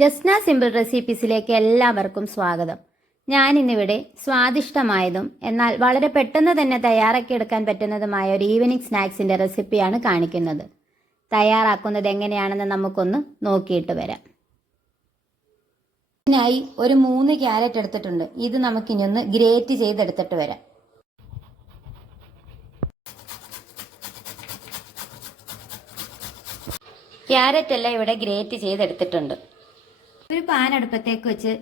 Jasna simple റെസിപ്പീസിലേക്ക് എല്ലാവർക്കും സ്വാഗതം. ഞാനിന്നിവിടെ സ്വാദിഷ്ടമായതും എന്നാൽ വളരെ പെട്ടെന്ന് തന്നെ തയ്യാറാക്കിയെടുക്കാൻ പറ്റുന്നതുമായ ഒരു ഈവനിങ് സ്നാക്സിൻ്റെ റെസിപ്പിയാണ് കാണിക്കുന്നത്. തയ്യാറാക്കുന്നത് എങ്ങനെയാണെന്ന് നമുക്കൊന്ന് നോക്കിയിട്ട് വരാം. ഇതിനായി ഒരു 3 ക്യാരറ്റ് എടുത്തിട്ടുണ്ട്. ഇത് നമുക്കിനി ഒന്ന് ഗ്രേറ്റ് ചെയ്തെടുത്തിട്ട് വരാം. ക്യാരറ്റ് എല്ലാം ഇവിടെ ഗ്രേറ്റ് ചെയ്തെടുത്തിട്ടുണ്ട്. ഒരു പാൻ അടുപ്പത്തേക്ക് വെച്ച്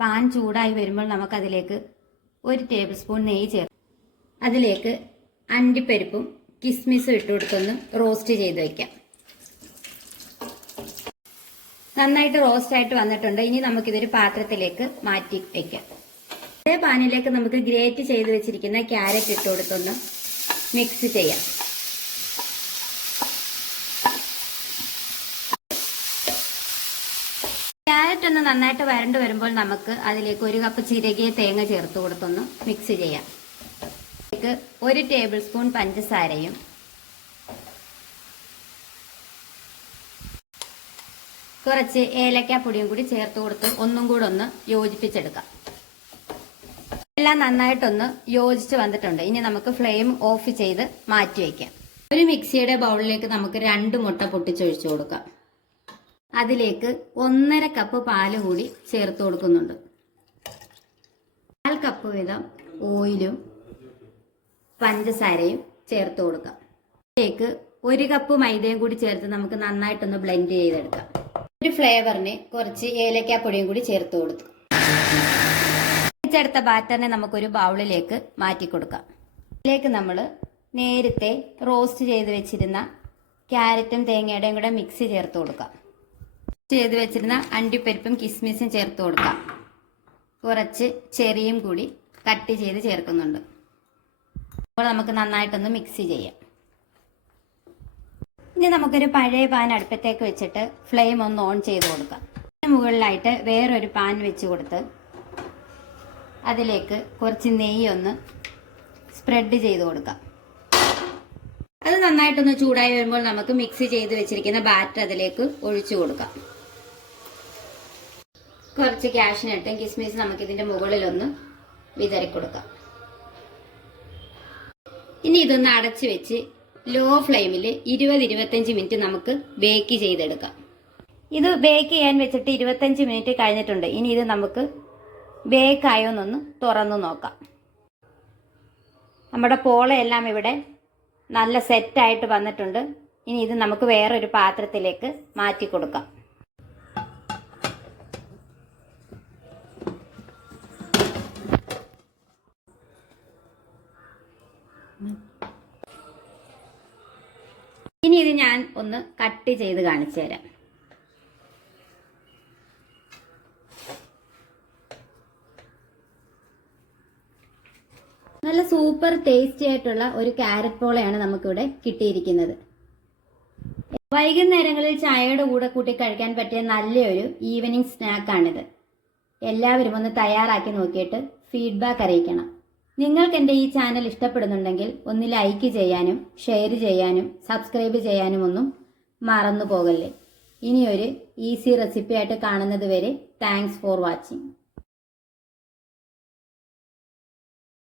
പാൻ ചൂടായി വരുമ്പോൾ നമുക്കതിലേക്ക് 1 ടേബിൾ സ്പൂൺ നെയ്യ് ചേർക്കും. അതിലേക്ക് അണ്ടിപ്പരിപ്പും കിസ്മിസും ഇട്ട് കൊടുത്തൊന്ന് റോസ്റ്റ് ചെയ്ത് വയ്ക്കാം. നന്നായിട്ട് റോസ്റ്റ് ആയിട്ട് വന്നിട്ടുണ്ട്. ഇനി നമുക്കിതൊരു പാത്രത്തിലേക്ക് മാറ്റി വയ്ക്കാം. അതേ പാനിലേക്ക് നമുക്ക് ഗ്രേറ്റ് ചെയ്ത് വെച്ചിരിക്കുന്ന ക്യാരറ്റ് ഇട്ട് കൊടുത്തൊന്ന് മിക്സ് ചെയ്യാം. ക്യാരറ്റ് ഒന്ന് നന്നായിട്ട് വരണ്ടു വരുമ്പോൾ നമുക്ക് അതിലേക്ക് 1 കപ്പ് ചിരകിയ തേങ്ങ ചേർത്ത് കൊടുത്തൊന്ന് മിക്സ് ചെയ്യാം. അതിലേക്ക് 1 ടേബിൾ സ്പൂൺ പഞ്ചസാരയും കുറച്ച് ഏലക്കാപ്പൊടിയും കൂടി ചേർത്ത് കൊടുത്ത് ഒന്നും കൂടെ ഒന്ന് യോജിപ്പിച്ചെടുക്കാം. എല്ലാം നന്നായിട്ടൊന്ന് യോജിച്ച് വന്നിട്ടുണ്ട്. ഇനി നമുക്ക് ഫ്ലെയിം ഓഫ് ചെയ്ത് മാറ്റി വയ്ക്കാം. ഒരു മിക്സിയുടെ ബൗളിലേക്ക് നമുക്ക് 2 മുട്ട പൊട്ടിച്ചൊഴിച്ചു കൊടുക്കാം. അതിലേക്ക് 1.5 കപ്പ് പാല് കൂടി ചേർത്ത് കൊടുക്കുന്നുണ്ട്. 1/4 കപ്പ് വീതം ഓയിലും പഞ്ചസാരയും ചേർത്ത് കൊടുക്കാം. അതിലേക്ക് 1 കപ്പ് മൈദയും കൂടി ചേർത്ത് നമുക്ക് നന്നായിട്ടൊന്ന് ബ്ലെൻഡ് ചെയ്തെടുക്കാം. ഒരു ഫ്ലേവറിന് കുറച്ച് ഏലക്കാപ്പൊടിയും കൂടി ചേർത്ത് കൊടുത്തു. ചേർത്ത ബാറ്ററിനെ നമുക്കൊരു ബൗളിലേക്ക് മാറ്റി കൊടുക്കാം. ഇതിലേക്ക് നമ്മൾ നേരത്തെ റോസ്റ്റ് ചെയ്ത് വെച്ചിരുന്ന ക്യാരറ്റും തേങ്ങയുടെയും കൂടെ മിക്സ് ചേർത്ത് കൊടുക്കാം. ചെയ്ത് വെച്ചിരുന്ന അണ്ടിപ്പരിപ്പും കിസ്മിസും ചേർത്ത് കൊടുക്കാം. കുറച്ച് ചെറിയും കൂടി കട്ട് ചെയ്ത് ചേർക്കുന്നുണ്ട്. അപ്പോൾ നമുക്ക് നന്നായിട്ടൊന്ന് മിക്സ് ചെയ്യാം. ഇനി നമുക്കൊരു പഴയ പാൻ അടുപ്പത്തേക്ക് വെച്ചിട്ട് ഫ്ലെയിം ഒന്ന് ഓൺ ചെയ്ത് കൊടുക്കാം. മുകളിലായിട്ട് വേറൊരു പാൻ വെച്ച് കൊടുത്ത് അതിലേക്ക് കുറച്ച് നെയ്യ് ഒന്ന് സ്പ്രെഡ് ചെയ്ത് കൊടുക്കാം. അത് നന്നായിട്ടൊന്ന് ചൂടായി വരുമ്പോൾ നമുക്ക് മിക്സ് ചെയ്ത് വെച്ചിരിക്കുന്ന ബാറ്റർ അതിലേക്ക് ഒഴിച്ചു കൊടുക്കാം. കുറച്ച് കാഷ്നട്ടും കിസ്മിസും നമുക്ക് ഇതിന്റെ മുകളിലൊന്ന് വിതറി കൊടുക്കാം. ഇനി ഇതൊന്ന് അടച്ചു വെച്ച് ലോ ഫ്ലെയിമിൽ 20-25 മിനിറ്റ് നമുക്ക് ബേക്ക് ചെയ്തെടുക്കാം. ഇത് ബേക്ക് ചെയ്യാൻ വെച്ചിട്ട് 25 മിനിറ്റ് കഴിഞ്ഞിട്ടുണ്ട്. ഇനി ഇത് നമുക്ക് ബേക്കായോ എന്നൊന്ന് തുറന്നു നോക്കാം. നമ്മുടെ പോളയെല്ലാം ഇവിടെ നല്ല സെറ്റായിട്ട് വന്നിട്ടുണ്ട്. ഇനി ഇത് നമുക്ക് വേറൊരു പാത്രത്തിലേക്ക് മാറ്റി കൊടുക്കാം. ഇനി ഇത് ഞാൻ ഒന്ന് കട്ട് ചെയ്ത് കാണിച്ചു തരാം. നല്ല സൂപ്പർ ടേസ്റ്റി ആയിട്ടുള്ള ഒരു ക്യാരറ്റ് പോളയാണ് നമുക്കിവിടെ കിട്ടിയിരിക്കുന്നത്. വൈകുന്നേരങ്ങളിൽ ചായയുടെ കൂടെ കൂട്ടി കഴിക്കാൻ പറ്റിയ നല്ലൊരു ഈവനിങ് സ്നാക്കാണിത്. എല്ലാവരും ഒന്ന് തയ്യാറാക്കി നോക്കിയിട്ട് ഫീഡ്ബാക്ക് അറിയിക്കണം. നിങ്ങൾക്ക് എൻ്റെ ഈ ചാനൽ ഇഷ്ടപ്പെടുന്നുണ്ടെങ്കിൽ ഒന്ന് ലൈക്ക് ചെയ്യാനും ഷെയർ ചെയ്യാനും സബ്സ്ക്രൈബ് ചെയ്യാനും ഒന്നും മറന്നു പോകല്ലേ. ഇനിയൊരു ഈസി റെസിപ്പി ആയിട്ട് കാണുന്നത് വരെ താങ്ക്സ് ഫോർ വാച്ചിങ്.